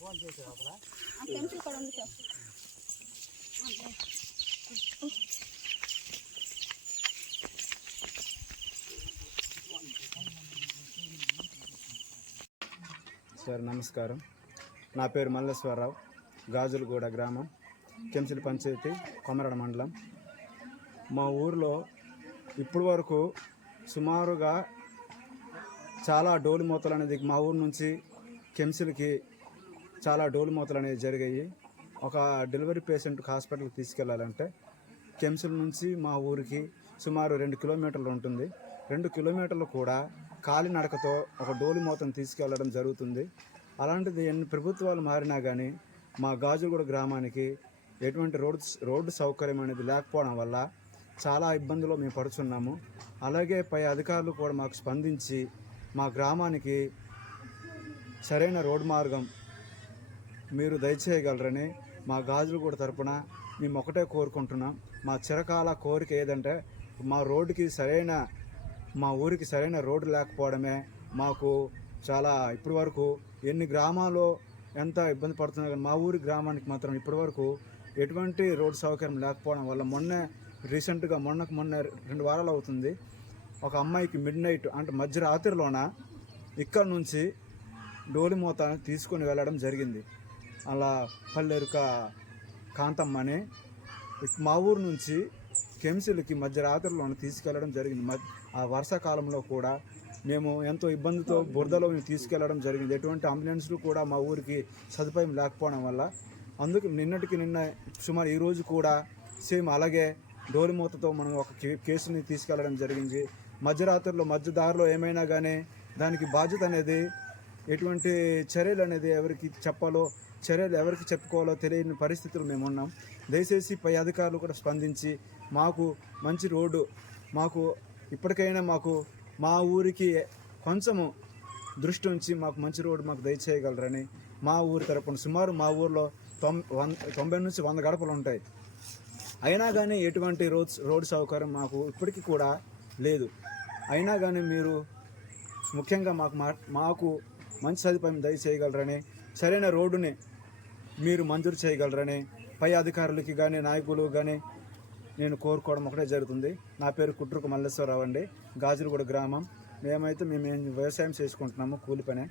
Phone చేసేవాళ్ళ sir నమస్కారం. నా పేరు మల్లేశ్వరరావు, గాజులగూడ గ్రామం, కెంసిలి పంచాయతీ, కొమరడ మండలం. మా ఊరిలో ఇప్పటి వరకు సుమారుగా చాలా డోలు మూతలు అనేది మా ఊరు నుంచి కెంసిలికి చాలా డోలు మూతలు అనేవి జరిగాయి. ఒక డెలివరీ పేషెంట్కి హాస్పిటల్కి తీసుకెళ్లాలంటే కెంసిలి నుంచి మా ఊరికి సుమారు 2 కిలోమీటర్లు ఉంటుంది. 2 కిలోమీటర్లు కూడా కాలినడకతో ఒక డోలు మూతను తీసుకెళ్లడం జరుగుతుంది. అలాంటిది ఎన్ని ప్రభుత్వాలు మారినా కానీ మా గాజులగూడ గ్రామానికి ఎటువంటి రోడ్డు సౌకర్యం అనేది లేకపోవడం వల్ల చాలా ఇబ్బందులు మేము పడుతున్నాము. అలాగే పై అధికారులు కూడా మాకు స్పందించి మా గ్రామానికి సరైన రోడ్డు మార్గం మీరు దయచేయగలరని మా గాజులగూడ తరపున మేము ఒకటే కోరుకుంటున్నాం. మా చిరకాల కోరిక ఏదంటే మా ఊరికి సరైన రోడ్డు లేకపోవడమే మాకు చాలా ఇప్పటి వరకు ఎన్ని గ్రామాల్లో ఎంత ఇబ్బంది పడుతున్నా కానీ మా ఊరి గ్రామానికి మాత్రం ఇప్పటి వరకు ఎటువంటి రోడ్డు సౌకర్యం లేకపోవడం వల్ల రీసెంట్గా మొన్న 2 వారాలు అవుతుంది, ఒక అమ్మాయికి మిడ్ నైట్ అంటే మధ్యరాత్రిలోన ఇక్కడ నుంచి డోలి మూత తీసుకొని వెళ్ళడం జరిగింది. అలా పల్లెరుక కాంతమ్మ అని మా ఊరు నుంచి కెంసిలికి మధ్యరాత్రిలోన తీసుకెళ్లడం జరిగింది. ఆ వర్షాకాలంలో కూడా మేము ఎంతో ఇబ్బందితో బురదలో మేము తీసుకెళ్లడం జరిగింది. ఎటువంటి అంబులెన్స్లు కూడా మా ఊరికి సదుపాయం లేకపోవడం వల్ల అందుకు నిన్న సుమారు ఈరోజు కూడా సేమ్ అలాగే డోలి మూతతో మనం ఒక కేసుని తీసుకెళ్లడం జరిగింది. మధ్యదారిలో ఏమైనా కానీ దానికి బాధ్యత అనేది ఎటువంటి చర్యలు అనేది ఎవరికి చెప్పుకోవాలో తెలియని పరిస్థితులు మేము ఉన్నాం. దయచేసి పై అధికారులు కూడా స్పందించి మాకు మంచి రోడ్డు ఇప్పటికైనా మా ఊరికి కొంచెము దృష్టి ఉంచి మాకు మంచి రోడ్డు మాకు దయచేయగలరని మా ఊరి తరపున సుమారు మా ఊరిలో 90 నుంచి 100 గడపలు ఉంటాయి. అయినా కానీ ఎటువంటి రోడ్డు సౌకర్యం మాకు ఇప్పటికీ కూడా లేదు. అయినా కానీ మీరు ముఖ్యంగా మాకు మంచి సదుపాయం దయచేయగలరని, సరైన రోడ్డుని మీరు మంజూరు చేయగలరని పై అధికారులకి కానీ నాయకులు కానీ నేను కోరుకోవడం ఒకటే జరుగుతుంది. నా పేరు కుట్రుకు మల్లేశ్వరరావు అండి, గాజులగూడ గ్రామం. మేము వ్యవసాయం చేసుకుంటున్నాము, కూలి పనే.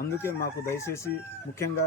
అందుకే మాకు దయచేసి ముఖ్యంగా